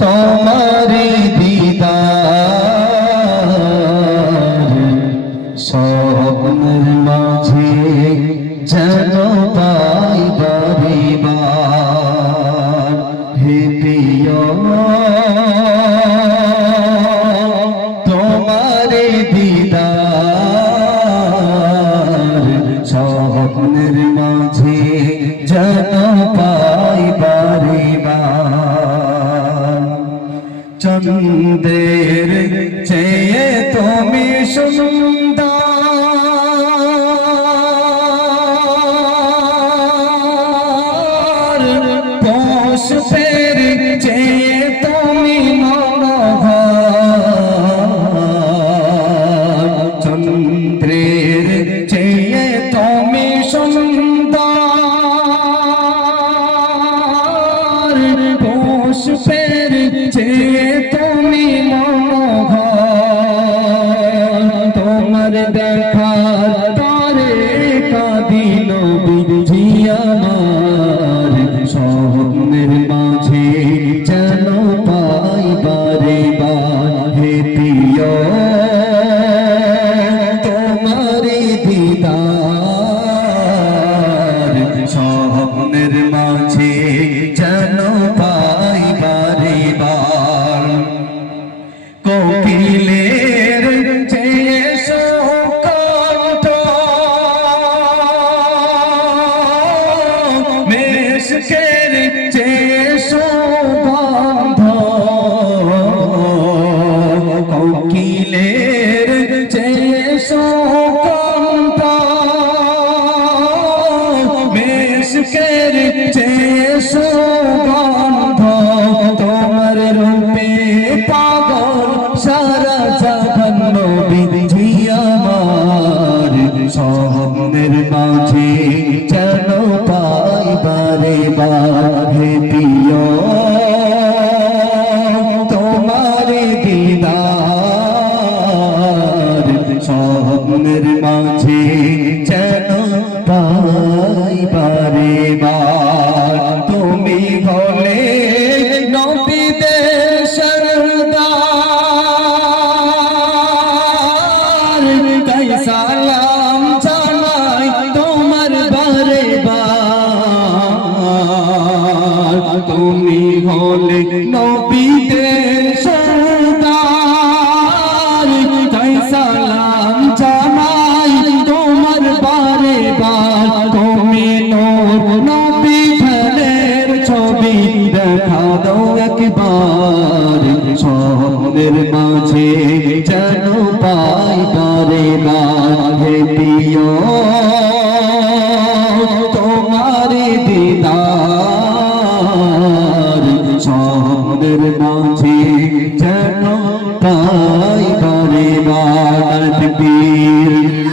তোমারি দিদার স্বপ্নের মাঝে যেন পাই বারবার হে প্রিয় তোমারি দিদার স্বপ্নের মাঝে যেন পাই বারবার চন্দ্রের চেয়ে তুমি সুন্দর পুষ্পের চেয়ে তুমি মনোহর চন্দ্রের চেয়ে তুমি সুন্দর পুষ্পের চেয়ে তুমি মনোহর তোমার দেখার তারে কাঁদিল বিধি আমার স্বপ্নের মাঝে যেন পাই বারে বার হে প্রিয় তোমারি দিদার স্বপ্নের মাঝে যেন পাই বারে বার কোকিলের চেয়ে সুকণ্ঠ মেশকের চেয়ে সুগন্ধ কোকিলের চেয়ে সুগন্ধ মেশকের চেয়ে সুগন্ধ তোমার রূপে পাগল সারা জাহান বিধি আমার স্বপ্নের মাঝে যেন পাই বারে বার হে প্রিয় তোমার দিদার স্বপ্নের মাঝে যেন পাই বারে বার তুমি হলে নবীদের সরদার তাই সালাম জানাই তোমার বারে বার তুমি হলে নবীদের সরদার তাই সালাম জানাই তোমার বারে বার তুমি নূর নবী ঢালের ছবি দেখা দাও একবার স্বপ্নের মাঝে যেন পাই বারে বার হে প্রিয় তোমারি দিদার স্বপ্নের মাঝে যেন পাই বারে বার তাকবীর।